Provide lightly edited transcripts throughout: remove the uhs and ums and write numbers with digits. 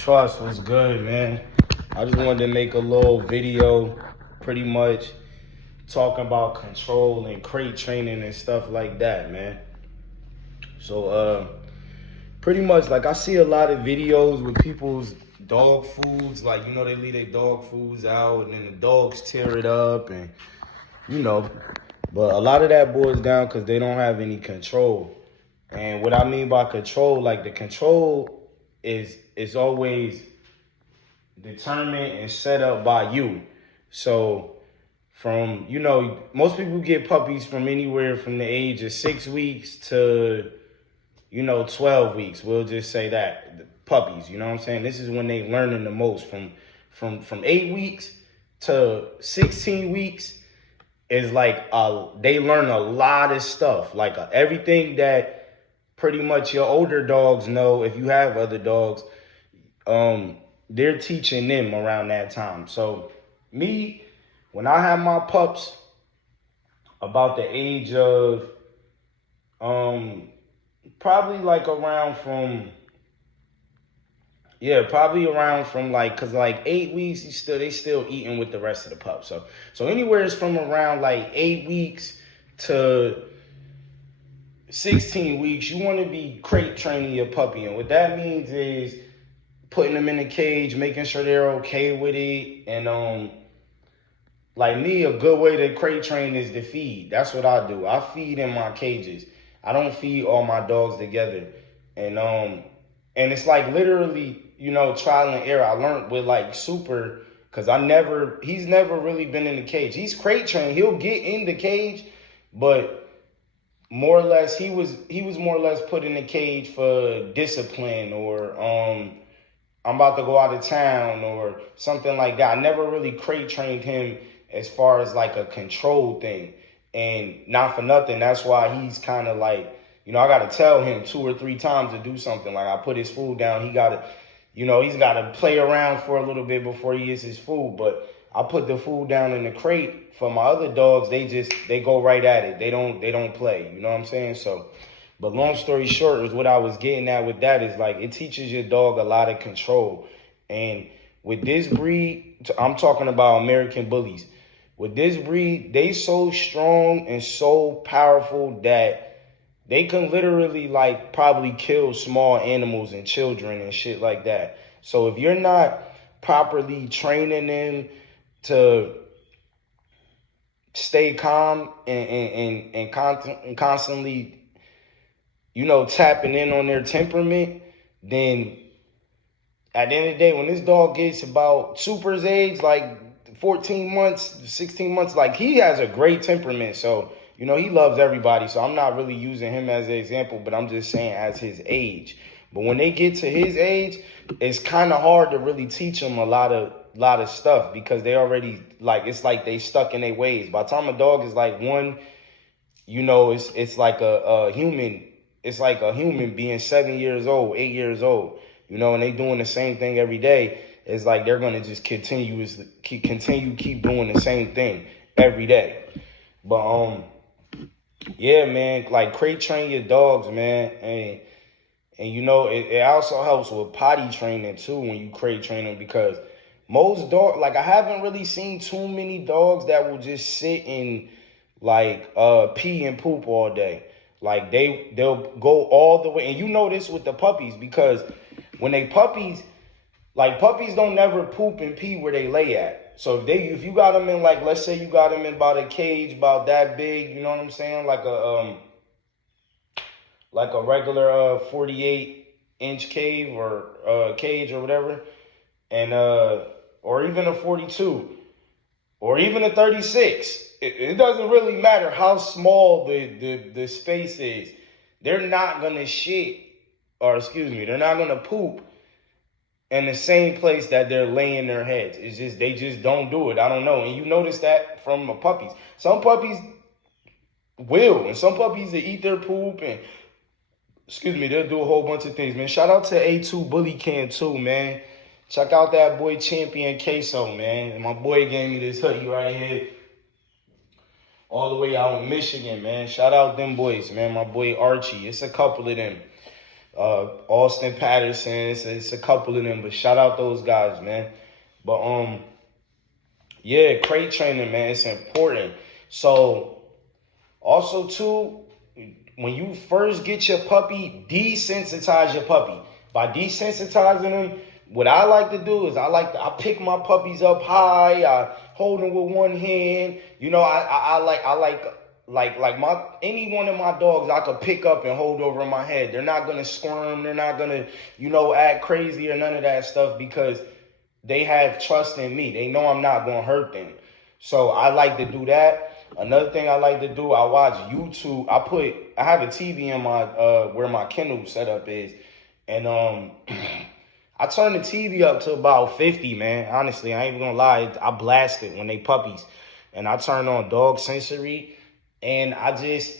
Trust was good, man. I just wanted to make a little video, pretty much talking about control and crate training and stuff like that, man. So, pretty much like I see a lot of videos with people's dog foods, like they leave their dog foods out and then the dogs tear it up and you know, but a lot of that boils down because they don't have any control. And what I mean by control, like the control is always determined and set up by you. So from, most people get puppies from anywhere from the age of 6 weeks to, 12 weeks. We'll just say that. The puppies, you know what I'm saying? This is when they learning the most. From 8 weeks to 16 weeks is like they learn a lot of stuff. Like everything that pretty much your older dogs know, if you have other dogs, they're teaching them around that time. So me, when I have my pups about the age of probably like around from like, cause like 8 weeks, they still eating with the rest of the pups. So anywhere is from around like 8 weeks to 16 weeks, you want to be crate training your puppy. And what that means is putting them in a cage, making sure they're okay with it. And like me, a good way to crate train is to feed. That's what I do. I feed in my cages. I don't feed all my dogs together. And it's like literally, trial and error. I learned with like Super, because he's never really been in the cage. He's crate trained. He'll get in the cage, but more or less, he was more or less put in the cage for discipline or I'm about to go out of town or something like that. I never really crate trained him as far as like a control thing. And not for nothing, that's why he's kind of like, I got to tell him 2 or 3 times to do something. Like I put his food down, he's got to play around for a little bit before he gets his food. But I put the food down in the crate. For my other dogs, they go right at it. They don't play. You know what I'm saying? So, but long story short, is what I was getting at with that is like it teaches your dog a lot of control. And with this breed, I'm talking about American bullies. With this breed, they so strong and so powerful that they can literally like probably kill small animals and children and shit like that. So if you're not properly training them to stay calm and constantly, tapping in on their temperament, then at the end of the day, when this dog gets about Super's age, like 14 months, 16 months, like he has a great temperament. So, he loves everybody. So I'm not really using him as an example, but I'm just saying as his age. But when they get to his age, it's kind of hard to really teach them a lot of stuff because they already it's like they stuck in their ways. By the time a dog is like 1, it's like a human. It's like a human being 7 years old, 8 years old, and they doing the same thing every day. It's like they're gonna just keep doing the same thing every day. But yeah, man, like crate train your dogs, man, and it also helps with potty training too when you crate train them, because most dogs, like I haven't really seen too many dogs that will just sit and like pee and poop all day. Like they'll go all the way, and this with the puppies, because when puppies don't never poop and pee where they lay at. So if you got them in, like, let's say you got them in about a cage about that big, you know what I'm saying, like a regular 48-inch cave or cage or whatever, and or even a 42 or even a 36. It doesn't really matter how small the space is. They're not gonna they're not gonna poop in the same place that they're laying their heads. It's just, they just don't do it. I don't know. And you notice that from puppies. Some puppies will, and some puppies, they eat their poop and, they'll do a whole bunch of things, man. Shout out to A2 Bully Can too, man. Check out that boy Champion Queso, man. And my boy gave me this hoodie right here, all the way out in Michigan, man. Shout out them boys, man. My boy Archie. It's a couple of them. Austin Patterson. It's a couple of them, but shout out those guys, man. But yeah, crate training, man, it's important. So also too, when you first get your puppy, desensitize your puppy. By desensitizing them, what I like to do is I pick my puppies up high, I hold them with one hand. You know, I like my any one of my dogs I could pick up and hold over my head. They're not gonna squirm, they're not gonna, act crazy or none of that stuff because they have trust in me. They know I'm not gonna hurt them. So I like to do that. Another thing I like to do, I watch YouTube. I have a TV in my where my kennel setup is, and I turn the TV up to about 50, man. Honestly, I ain't even gonna lie. I blast it when they puppies, and I turn on dog sensory, and I just,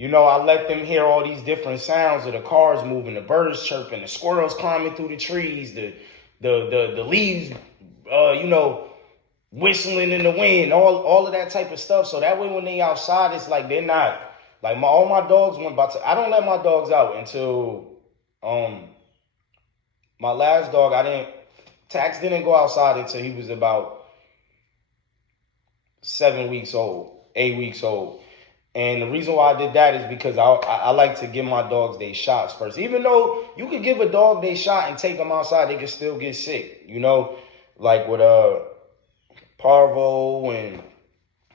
I let them hear all these different sounds of the cars moving, the birds chirping, the squirrels climbing through the trees, the leaves, whistling in the wind, all of that type of stuff. So that way when they outside, it's like they're not, like all my dogs went about to, I don't let my dogs out until, my last dog, Tax didn't go outside until he was about 7 weeks old, 8 weeks old. And the reason why I did that is because I like to give my dogs their shots first. Even though you could give a dog their shot and take them outside, they can still get sick, like with parvo and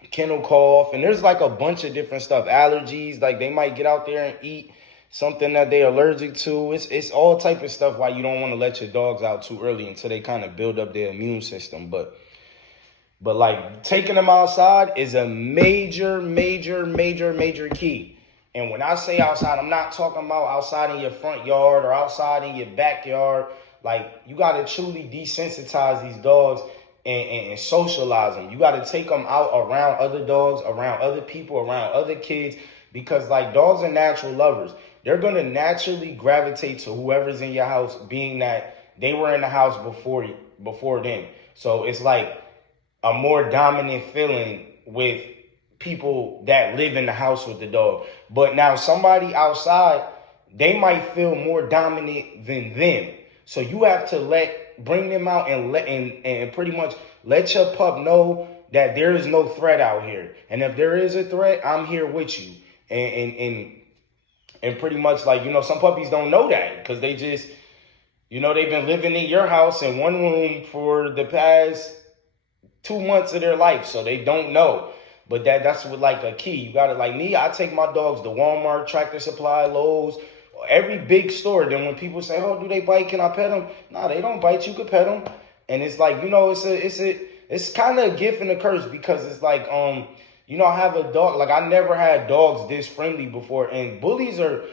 kennel cough. And there's like a bunch of different stuff, allergies, like they might get out there and eat something that they're allergic to. It's all type of stuff why you don't want to let your dogs out too early until they kind of build up their immune system. But like taking them outside is a major, major, major, major key. And when I say outside, I'm not talking about outside in your front yard or outside in your backyard. Like you got to truly desensitize these dogs and socialize them. You got to take them out around other dogs, around other people, around other kids, because like dogs are natural lovers. They're going to naturally gravitate to whoever's in your house, being that they were in the house before them. So it's like a more dominant feeling with people that live in the house with the dog. But now somebody outside, they might feel more dominant than them. So you have to bring them out and pretty much let your pup know that there is no threat out here. And if there is a threat, I'm here with you. And pretty much like, some puppies don't know that because they just, they've been living in your house in one room for the past 2 months of their life, so they don't know. But that's what like a key. You gotta, like me, I take my dogs to Walmart, Tractor Supply, Lowe's, every big store. Then when people say, "Oh, do they bite? Can I pet them?" No, they don't bite. You can pet them, and it's like it's kind of a gift and a curse because it's like I have a dog. Like I never had dogs this friendly before, and bullies are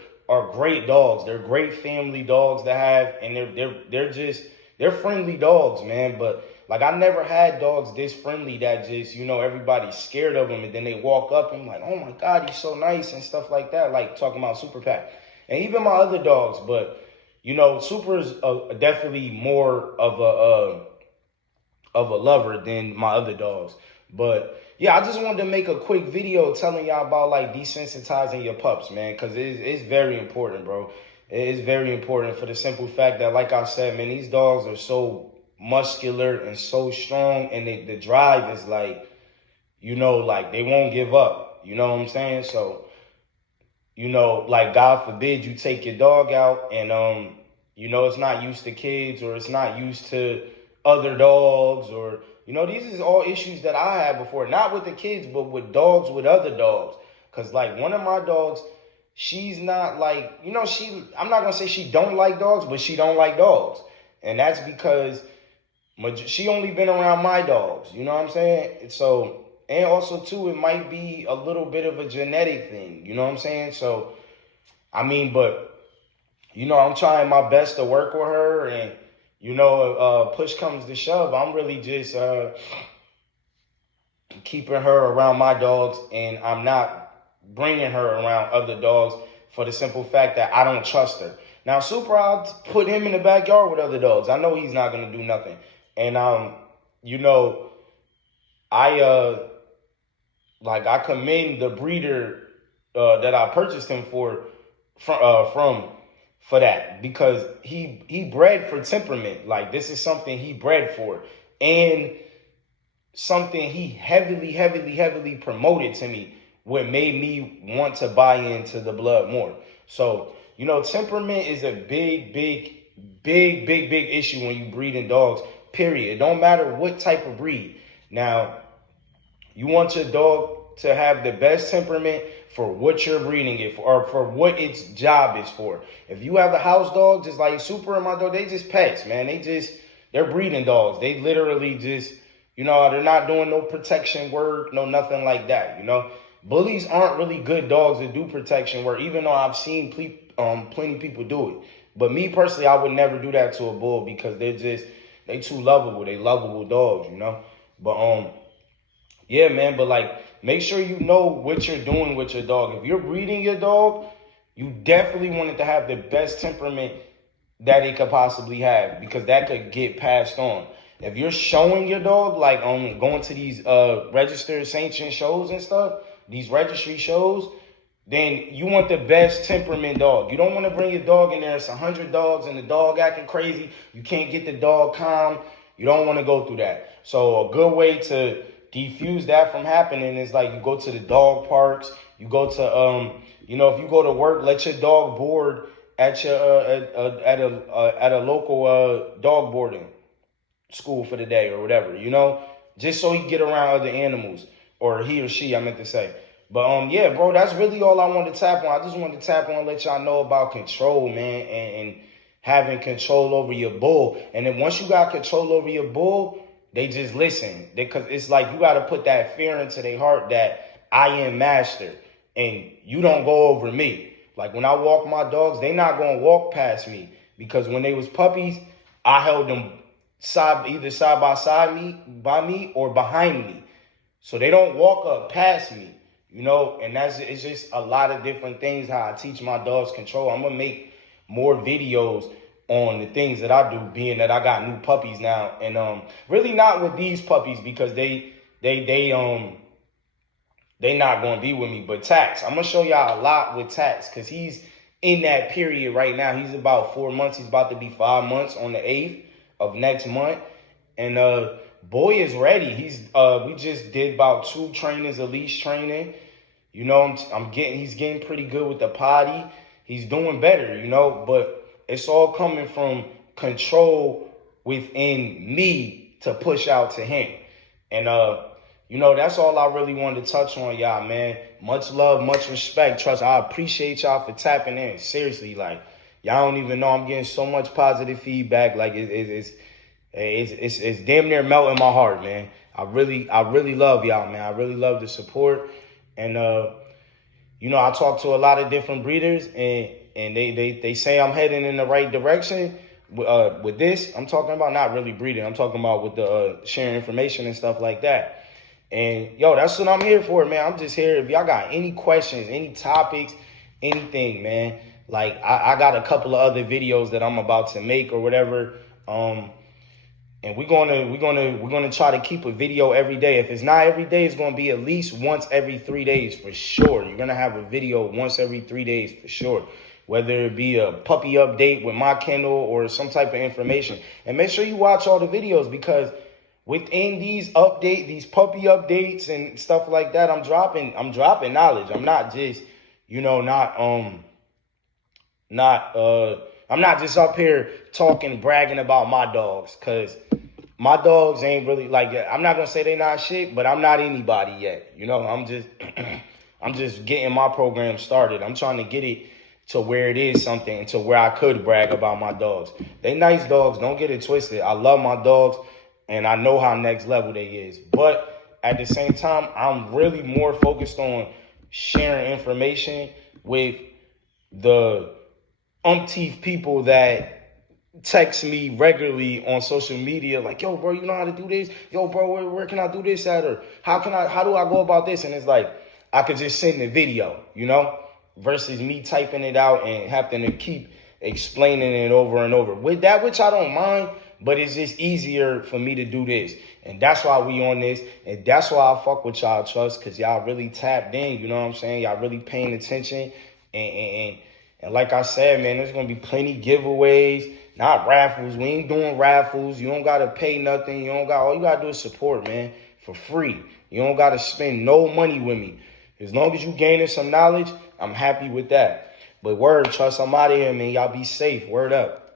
great dogs. They're great family dogs to have, and they're friendly dogs, man. But like, I never had dogs this friendly that just, everybody's scared of them. And then they walk up and I'm like, oh my God, he's so nice and stuff like that. Like talking about Super Pack. And even my other dogs. But, Super's definitely more of a lover than my other dogs. But yeah, I just wanted to make a quick video telling y'all about like desensitizing your pups, man. Because it's very important, bro. It is very important for the simple fact that, like I said, man, these dogs are so muscular and so strong, and the drive is like, like they won't give up. You know what I'm saying? So, like God forbid you take your dog out and it's not used to kids or it's not used to other dogs or these is all issues that I had before, not with the kids, but with dogs, with other dogs. Cause like one of my dogs, she's not like, I'm not gonna say she don't like dogs, but she don't like dogs. And that's because she only been around my dogs, you know what I'm saying? So, and also too, it might be a little bit of a genetic thing, you know what I'm saying? So, but, I'm trying my best to work with her and, push comes to shove, I'm really just keeping her around my dogs and I'm not bringing her around other dogs for the simple fact that I don't trust her. Now, Super, I'll put him in the backyard with other dogs. I know he's not going to do nothing. And, I commend the breeder that I purchased him from. for that, because he bred for temperament. Like, this is something he bred for, and something he heavily promoted to me, what made me want to buy into the blood more. So, temperament is a big issue when you breed in dogs, period. It don't matter what type of breed. Now, you want your dog to have the best temperament for what you're breeding it for, or for what its job is for. If you have a house dog, just like Super and my dog, they just pets, man. They're breeding dogs. They literally just, they're not doing no protection work, no nothing like that, Bullies aren't really good dogs that do protection work, even though I've seen plenty of people do it. But me personally, I would never do that to a bull, because they too lovable. They lovable dogs, But yeah, man. But like, make sure you know what you're doing with your dog. If you're breeding your dog, you definitely want it to have the best temperament that it could possibly have, because that could get passed on. If you're showing your dog, like going to these registered sanctioned shows and stuff, these registry shows, then you want the best temperament dog. You don't want to bring your dog in there, it's 100 dogs and the dog acting crazy. You can't get the dog calm. You don't want to go through that. So a good way to defuse that from happening is like, you go to the dog parks. You go to if you go to work, let your dog board at your at a local dog boarding school for the day or whatever, just so he can get around other animals, or he or she, I meant to say. But yeah, bro, that's really all I wanted to tap on. I just wanted to tap on and let y'all know about control, man, and having control over your bull. And then once you got control over your bull, they just listen, because it's like, you got to put that fear into their heart that I am master and you don't go over me. Like, when I walk my dogs, they not going to walk past me, because when they was puppies, I held them either side by me or behind me. So they don't walk up past me, and it's just a lot of different things how I teach my dogs control. I'm going to make more videos on the things that I do, being that I got new puppies now, and really not with these puppies, because they not going to be with me. But Tax, I'm going to show y'all a lot with Tax, because he's in that period right now. He's about 4 months. He's about to be 5 months on the 8th of next month. And boy is ready. We just did about 2 trainings, of leash training. He's getting pretty good with the potty. He's doing better, but it's all coming from control within me to push out to him. And that's all I really wanted to touch on, y'all, man. Much love, much respect. Trust, I appreciate y'all for tapping in. Seriously, like, y'all don't even know, I'm getting so much positive feedback. Like, it's damn near melting my heart, man. I really love y'all, man. I really love the support. And I talk to a lot of different breeders, and they say I'm heading in the right direction. With this, I'm talking about not really breeding. I'm talking about with the sharing information and stuff like that. And that's what I'm here for, man. I'm just here. If y'all got any questions, any topics, anything, man. Like, I got a couple of other videos that I'm about to make or whatever. And we're gonna try to keep a video every day. If it's not every day, it's gonna be at least once every 3 days for sure. You're gonna have a video once every 3 days for sure. Whether it be a puppy update with my kennel or some type of information. And make sure you watch all the videos, because within these puppy updates and stuff like that, I'm dropping knowledge. I'm not just, I'm not just up here talking, bragging about my dogs, because my dogs ain't really like, I'm not going to say they not shit, but I'm not anybody yet. I'm just getting my program started. I'm trying to get it to where it is something, to where I could brag about my dogs. They nice dogs. Don't get it twisted. I love my dogs, and I know how next level they is. But at the same time, I'm really more focused on sharing information with the umpteenth people that text me regularly on social media, like, yo, bro, you know how to do this? Yo, bro, where can I do this at? Or how do I go about this? And it's like, I could just send the video, versus me typing it out and having to keep explaining it over and over. With that, which I don't mind, but it's just easier for me to do this. And that's why we on this. And that's why I fuck with y'all, Trust, because y'all really tapped in, you know what I'm saying? Y'all really paying attention. And And like I said, man, there's going to be plenty giveaways, not raffles. We ain't doing raffles. You don't got to pay nothing. All you got to do is support, man, for free. You don't got to spend no money with me. As long as you gaining some knowledge, I'm happy with that. But word, trust, I'm out of here, man. Y'all be safe. Word up.